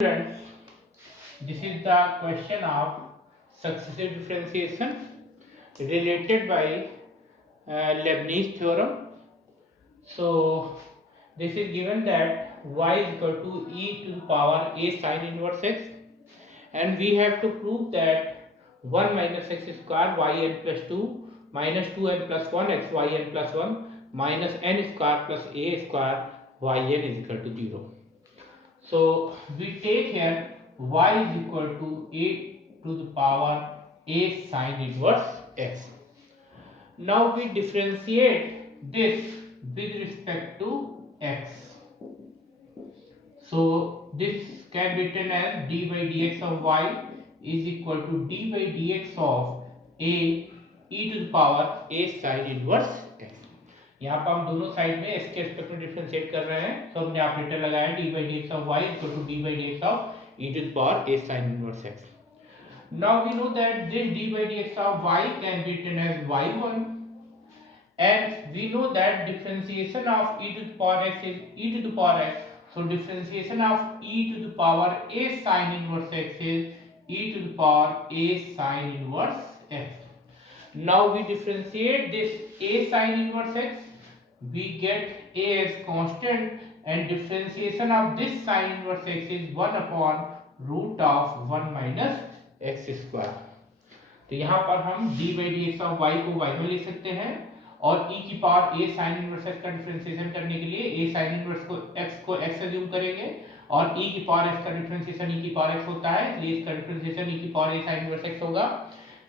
Students, this is the question of successive differentiation related by Leibniz theorem. So, this is given that y is equal to e to the power a sin inverse x, and we have to prove that 1 minus x square yn plus 2 minus 2n plus 1 x yn plus 1 minus n square plus a square yn is equal to 0. So we take here y is equal to a to the power a sin inverse x. Now we differentiate this with respect to x. So this can be written as d by dx of y is equal to d by dx of a e to the power a sin inverse x. यहाँ पर हम दोनों side में x के respect में differentiate कर रहे हैं, तो हमने ऑपरेटर लगाया d by dx of y equal to d by dx of e to the power a sin inverse x. Now we know that this d by dx of y can be written as y1, and we know that differentiation of e to the power x is e to the power x. So differentiation of e to the power a sin inverse x is e to the power a sin inverse x. Now we differentiate this a sin inverse x, we get a as constant, and differentiation of this sin inverse x is 1 upon root of 1 minus x square. तो यहाँ पर हम d by dx of y को y में ले सकते हैं और e की power a sin inverse x का डिफरेंशिएशन करने के लिए a sin इनवर्स को x एज्यूम करेंगे और e की पावर x का डिफरेंशिएशन e की पावर x होता है, इसलिए इसका डिफरेंशिएशन e की power a sin inverse x होगा।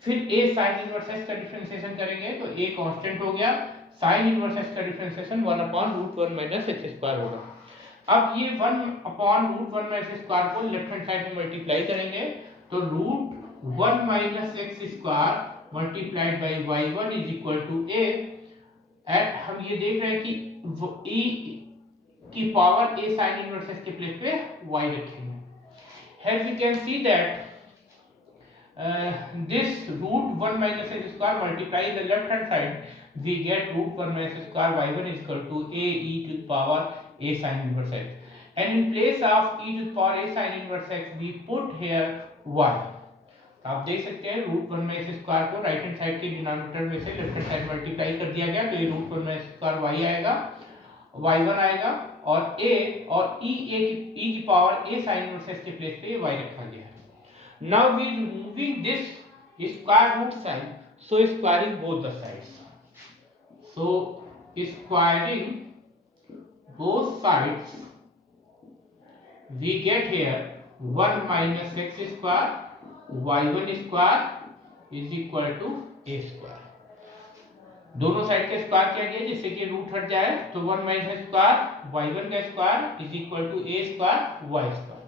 फिर a sin इनवर्स x का डिफरेंशिएशन करेंगे तो a कांस्टेंट हो गया, sin इनवर्स x का differentiation 1 upon root 1 minus x square होगा। अब ये 1 upon root 1 minus x square को लेफ्ट हैंड साइड में मल्टीप्लाई करेंगे तो root 1 minus x square multiplied by y1 is equal to a, and हम ये देख रहे हैं कि e की power a sin inverse x के प्लेस पे y रखेंगे। Here we can see that this root 1 minus x square multiply the left hand side, we get root 1 minus x square y1 is equal to a e to the power a sin inverse x, and in place of e to the power a sin inverse x we put here y. आप देख सकते हैं root 1 minus square को right hand side के denominator में से left hand side multiply कर दिया गया, तो ये रूट 1 माइनस स्क्वायर y आएगा, y1 आएगा और a और e की power a sin inverse x के प्लेस पे y रखा गया है। Now we removing this square root sign, so squaring both the sides, so squaring both sides we get here 1 minus x square y1 square is equal to a square। दोनों side का square किया गया जिससे कि root हट जाए, तो 1 minus square y1 का square is equal to a square y square.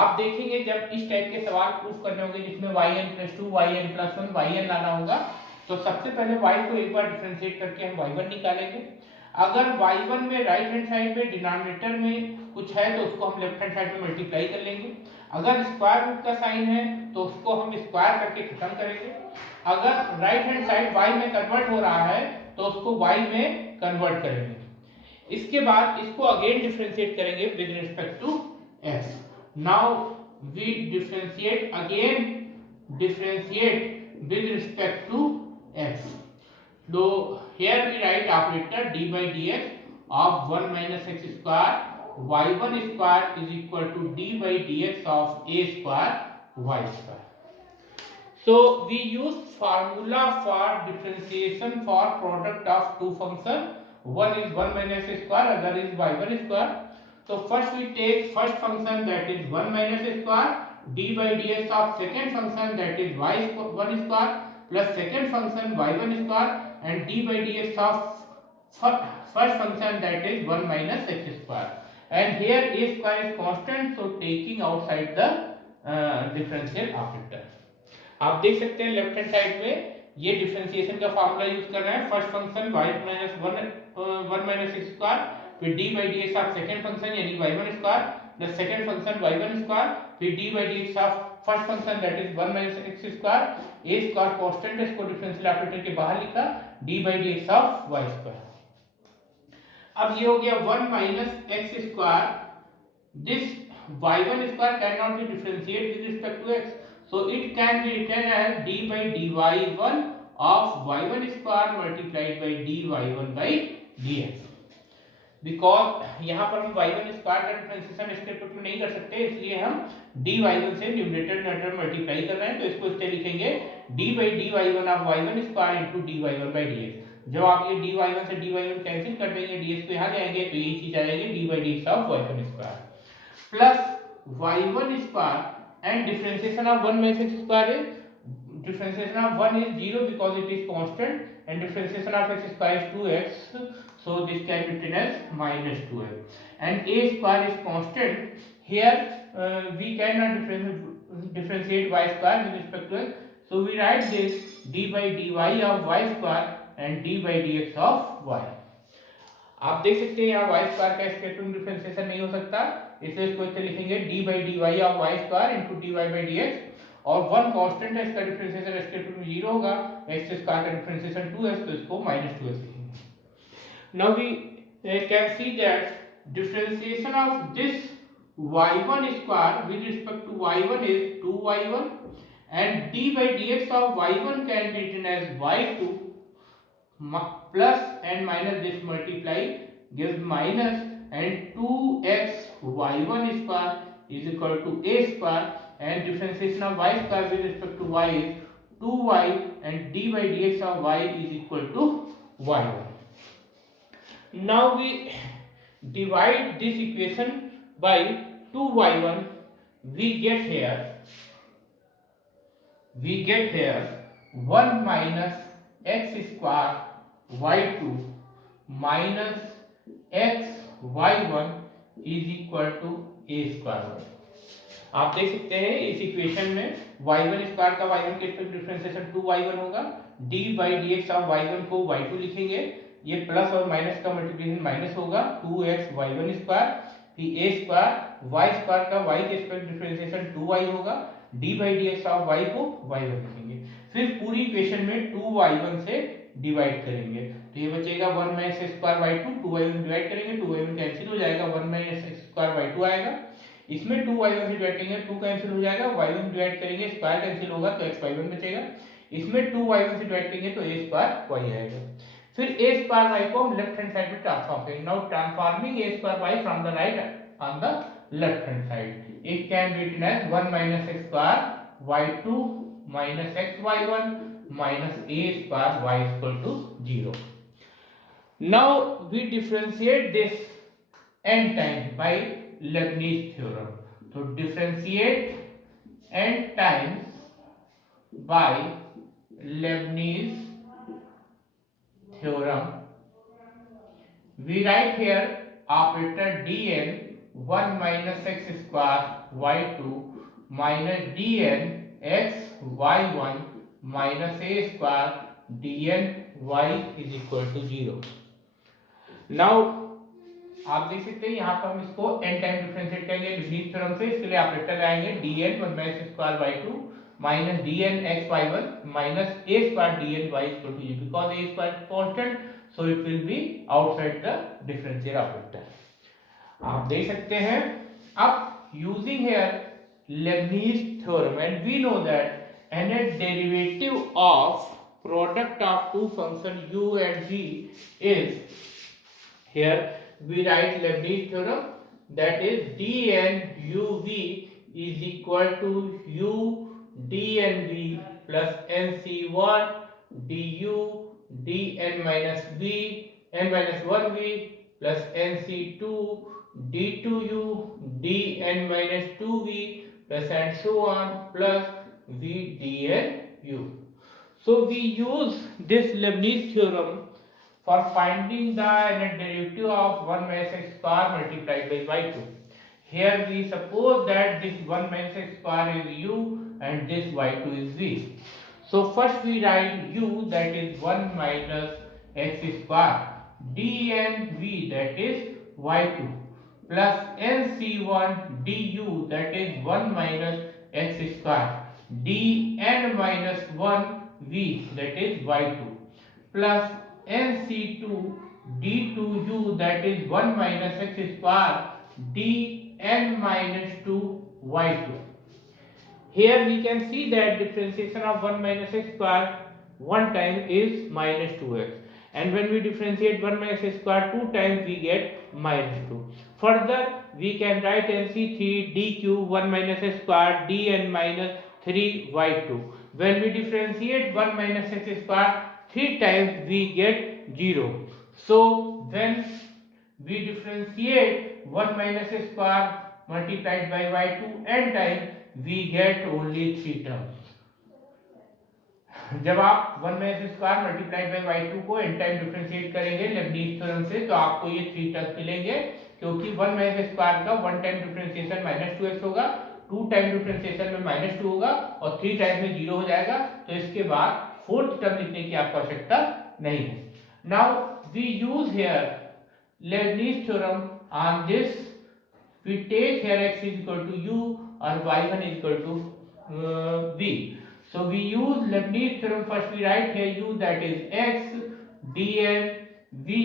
आप देखेंगे जब इस टाइप के सवाल प्रूफ करने होंगे जिसमें yn plus 2 yn plus 1 yn लाना होगा, तो सबसे पहले y को एक बार डिफरेंशिएट करके हम y1 निकालेंगे। अगर y1 में राइट हैंड साइड में डिनोमिनेटर में कुछ है तो उसको हम लेफ्ट हैंड साइड में मल्टीप्लाई कर लेंगे। अगर स्क्वायर रूट का साइन है तो उसको हम स्क्वायर करके खत्म करेंगे। अगर राइट हैंड साइड y में कन्वर्ट हो रहा है तो उसको y में कन्वर्ट करेंगे। इसके बाद इसको अगेन डिफरेंशिएट करेंगे with respect to x। Now we differentiate with respect to x। So here we write operator d by dx of 1 minus x square y1 square is equal to d by dx of a square y square. So we use formula for differentiation for product of two functions. One is 1 minus x square, other is y1 square. So first we take first function that is 1 minus x square d by dx of second function that is y1 square plus second function y1 square and d by dx of first function that is 1 minus x square, and here a square is constant, so taking outside the differential operator। आप देख सकते हैं left hand side में ये differentiation का formula use कर रहे हैं। First function y minus 1 minus x square, फिर d by dx of second function यानी y1 square plus second function y1 square, फिर d by dx of first function that is 1 minus x square, a square constant है इसको differential operator के बाहर लिखा, d by dx of y square. अब ये हो गया 1 minus x square, this y1 square cannot be differentiated with respect to x, so it can be written as d by dy1 of y1 square multiplied by dy1 by dx. Because यहाँ पर हम y1 square का differentiation step में नहीं कर सकते, इसलिए हम dy1 से न्यूमरेटर डिनोमिनेटर मल्टीप्लाई कर रहे हैं, तो इसको इस तरह लिखेंगे d by dy1 of y1 square into dy1 by dx। जब आप ये dy1 से dy1 कैंसिल कर देंगे, dx को यहाँ जाएंगे, तो ये चीज आ जाएगी d by dx of y1 square plus y1 square and differentiation of 1 में x स्क्वायर है, differentiation of 1 is 0 because it is constant, and differentiation of x square is 2x, so this can be written as minus 2x, and a square is constant. Here we cannot differentiate y square with respect to x, so we write this d by dy of y square and d by dx of y। आप देख सकते हैं यहाँ y square का step में differentiation नहीं हो सकता, इसलिए इसको इसे लिखेंगे d by dy of y square into dy by dx, और वन कांस्टेंट है, इसका डिफरेंशिएशन स्टेप में 0 होगा, x स्क्वायर का डिफरेंशिएशन 2x, तो इसको -2x लिखेंगे। Now we can see that differentiation of this y1 square with respect to y1 is 2y1 and d by dx of y1 can be written as y2 plus and minus this multiply gives minus, and 2x y1 square is equal to a square, and differentiation of y square with respect to y is 2y, and d by dx of y is equal to y1. Now we divide this equation by 2y1, we get here 1 minus x square y2 minus x y1 is equal to a square। आप देख सकते हैं इस equation में y1 square का y1 के respect differentiation 2y1 होगा, d by dx of y1 को y2 लिखेंगे, ये प्लस और माइनस का मल्टीप्लिकेशन माइनस होगा 2x y1 स्क्वायर, फिर a स्क्वायर y स्क्वायर का y के रिस्पेक्ट डिफरेंशिएशन 2y होगा, d by dx of y को y1 लिखेंगे, फिर पूरी इक्वेशन में 2y1 से डिवाइड करेंगे, तो ये बचेगा 1 minus x square y2, 2y1 divide करेंगे, 2y1 कैंसिल हो जाएगा, 1 माइनस x स्क्वायर y2 आएगा, इसमें 2y1 से डिवाइड करेंगे, 2 कैंसिल हो जाएगा, y1 डिवाइड करेंगे, स्क्वायर कैंसिल होगा तो x y1 बचेगा, इसमें 2y1 से डिवाइड करेंगे तो a स्क्वायर y आएगा, फिर a स्क्वायर y को हम लेफ्ट हैंड साइड में ट्रांसफॉर्म करेंगे। Now transforming a square y from the right on the left hand side, it can be written as 1 minus x square y2 minus x y1 minus a square y is equal to 0. Now we differentiate this n times by Leibniz theorem. So differentiate n times by Leibniz theorem. We write here operator dn 1 minus x square y2 minus dn x y1 minus a square dn y is equal to 0। Now आप देख सकते हैं यहाँ पर हम इसको n time differentiate करेंगे Leibniz theorem से, इसके लिए ऑपरेटर लाएंगे dn 1 minus x square y2 minus dn x y1 minus a square dn y is equal to 0, because a square is constant so it will be outside the differential operator। आप देख सकते हैं अब using here Leibniz theorem, and we know that and a derivative of product of two functions u and v is, here we write Leibniz theorem, that is dn uv is equal to u dnv plus nc1 du dn minus v n minus 1v plus nc2 d2u dn minus 2v plus and so on plus v dn u। So we use this Leibniz theorem for finding the derivative of 1 minus x square multiplied by y2। Here we suppose that this 1 minus x square is u and this y2 is v। So first we write u, that is 1 minus x square, dnv, that is y2, plus nc1 du, that is 1 minus x square, dn minus 1 v, that is y2, plus nc2 d2u, that is 1 minus x square, dn n minus 2 y2. Here we can see that differentiation of 1 minus x square one time is minus 2x, and when we differentiate 1 minus x square two times we get minus 2. Further we can write NC3 dq 1 minus x square dn minus 3y2. When we differentiate 1 minus x square three times we get 0. So when we differentiate 1 minus x square multiplied by y2 n time we get only 3 terms. जब आप 1 minus square multiplied by y two को n time differentiate करेंगे Leibniz theorem से तो आपको ये 3 term मिलेंगे, क्योंकि 1 माइनस स्क्वायर का 1 टाइम डिफरेंशिएशन माइनस 2x होगा, 2 टाइम डिफरेंशिएशन में माइनस 2 होगा और 3 टाइम में 0 हो जाएगा, तो इसके बाद फोर्थ टर्म लिखने की आपको आवश्यकता नहीं है. Now we use here Leibniz theorem on this. We take here x is equal to u or y1 is equal to v. So we use Leibniz theorem. First we write here u, that is x, dn, v,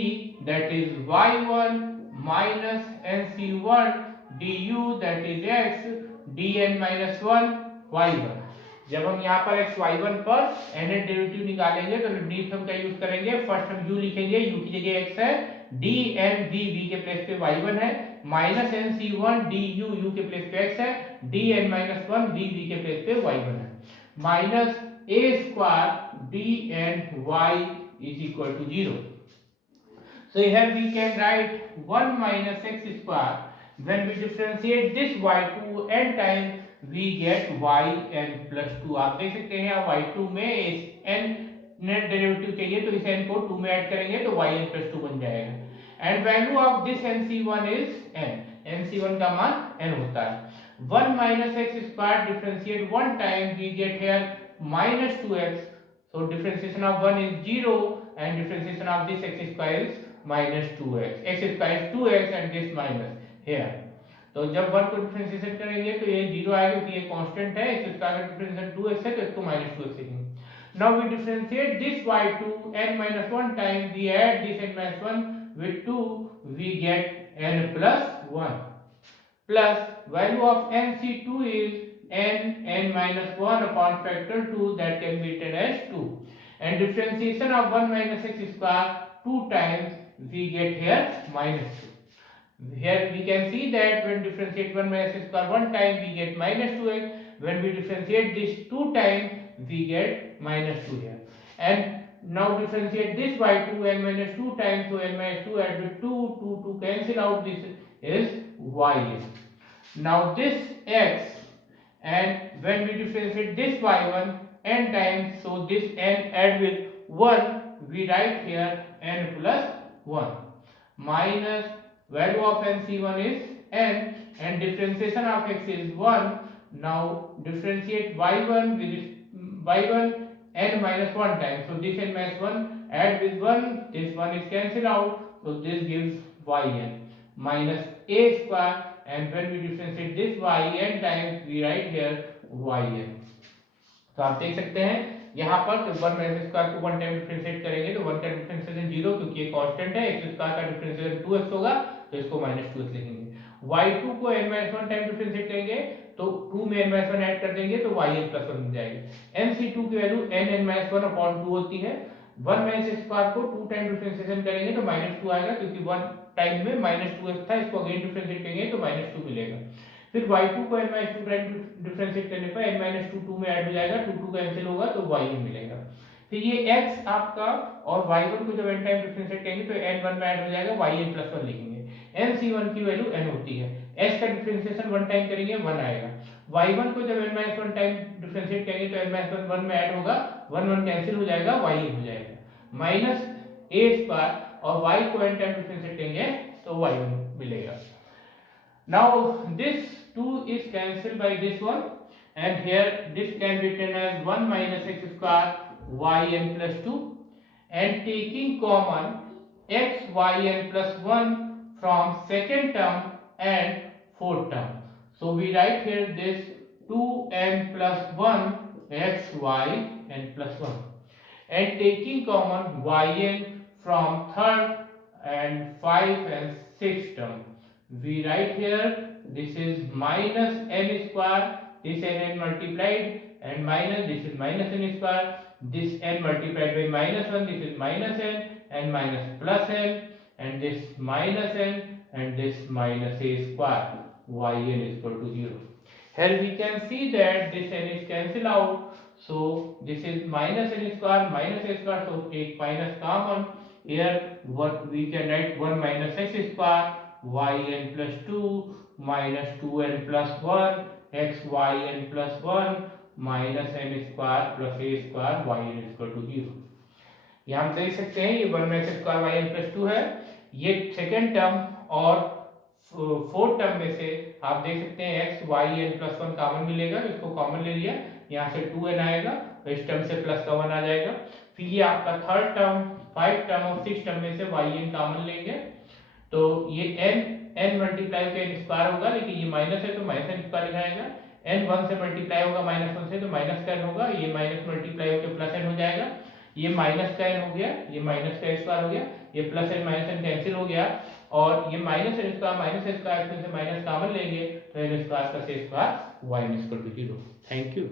that is y1 minus nc1 du, that is x, dn minus 1 y1. जब हम यहाँ पर x y1 पर nth derivative निकालेंगे तो लेibniz theorem का use करेंगे. First हम u लिखेंगे, u की जगह x है, dn v, v के प्लेस पे y1 है, माइनस nc1 du, u के प्लेस पे x है, dn माइनस 1 v, v के प्लेस पे y1 है, minus a square dn y is equal to 0. So here we can write 1 minus x square. When we differentiate this y2 n times we get yn plus 2. आप देख सकते हैं y2 में इस n net derivative चाहिए तो इस n को 2 में ऐड करेंगे तो yn plus 2 बन जाएगा. And value of this nc1 is n. nc1 का मान n होता है. 1 minus x square differentiate one time we get here minus 2x. So differentiation of 1 is 0 and differentiation of this x square is minus 2x. x square is 2x and this minus here. तो जब 1 को differentiation करेंगे तो ये 0 आएगा क्योंकि ये constant है. x स्क्वायर का डिफरेंशिएशन 2x है तो इसको minus 2x लिखेंगे. Now we differentiate this y2 n minus 1 time, we add this n minus 1 with 2, we get n plus 1 plus value of nc2 is n minus 1 upon factor 2, that can be written as 2, and differentiation of 1 minus x square 2 times we get here minus 2. Here we can see that when differentiate 1 minus x square one time we get minus 2x, when we differentiate this 2 times we get minus 2 here. And now differentiate this y2 n minus 2 times, so n minus 2 add with 2 cancel out, this is y. Now this x, and when we differentiate this y1 n times, so this n add with 1, we write here n plus 1 minus value of nc1 is n and differentiation of x is 1. Now differentiate y1 with y1 n minus 1 times, so this n minus 1 add with 1, this 1 is cancelled out, so this gives yn minus a square, and when we differentiate this yn times we write here yn. तो आप देख सकते हैं यहाँ पर 1 minus square को 1 time differentiate करेंगे तो 1 का डिफरेंशिएशन 0 क्योंकि ये कांस्टेंट है, x स्क्वायर का डिफरेंशिएशन 2x होगा तो इसको माइनस 2x लिखेंगे. y2 को n माइनस 1 टाइम डिफरेंशिएट करेंगे तो 2 में n माइनस 1 ऐड कर देंगे तो yn प्लस 1 मिल जाएगी. nc2 की वैल्यू n माइनस 1 अपॉन 2 होती है. 1 माइनस स्क्वायर को 2 टाइम डिफरेंशिएशन करेंगे तो माइनस 2 आएगा क्योंकि 1 टाइम में माइनस 2x था, इसको अगेन डिफरेंशिएट करेंगे तो माइनस 2 मिलेगा. फिर y2 को n माइनस 2 प्राइम डिफरेंशिएट करने पर n माइनस 2 2 में ऐड हो जाएगा, 2 कैंसिल होगा तो y मिलेगा. फिर ये x आपका और y1 को जब n टाइम डिफरेंशिएट करेंगे तो n1 में ऐड हो जाएगा, yn प्लस 1 लिखेंगे. nc1 की वैल्यू n होती है, s का डिफरेंशिएशन 1 टाइम करेंगे 1 आएगा. y1 को जब n माइनस 1 टाइम डिफरेंशिएट करेंगे तो n माइनस 1 में ऐड होगा, 1 कैंसिल हो जाएगा, y हो जाएगा माइनस a स्क्वायर, और y को n टाइम डिफरेंशिएट करेंगे तो y1 मिलेगा. Now this 2 is cancelled by this one, and here this can be written as 1 minus x square yn plus 2, and taking common x yn plus 1 from second term and fourth term. So we write here this 2n plus 1 x yn plus 1, and taking common yn from third and 5 and 6 term, we write here this is minus n square, this n multiplied, and minus, this is minus n square, this n multiplied by minus 1, this is minus n, and minus plus n, and this minus n, and this minus a square, yn is equal to 0. Here we can see that this n is cancelled out, so this is minus n square minus a square, so take minus common. Here what we can write 1 minus x square yn plus 2 minus 2n plus 1 x yn plus 1 minus n square plus a square yn is equal to 0. यहाँ हम देख सकते हैं ये 1 minus square y n plus 2 है, ये second term, और fourth term में से आप देख सकते हैं x y n plus 1 common मिलेगा, इसको कॉमन ले लिया, यहाँ से 2n आएगा, इस टर्म से प्लस का 1 आ जाएगा, फिर ये आपका थर्ड टर्म, 5 टर्म और 6 टर्म में से वाई एन कॉमन लेंगे, तो ये n मल्टीप्लाई का n स्क्वायर होगा, लेकिन ये माइनस है तो माइनस n स्क्वायर लिखाएगा, n 1 से मल्टीप्लाई होगा माइनस 1 से तो माइनस का n होगा, ये माइनस मल्टीप्लाई होकर प्लस n हो जाएगा, ये माइनस का n हो गया, ये माइनस का स्क्वायर हो गया, ये plus n minus n cancel हो गया, और ये minus n square minus n square में से माइनस कॉमन लेंगे तो n square plus a square y equal to 0। Thank you.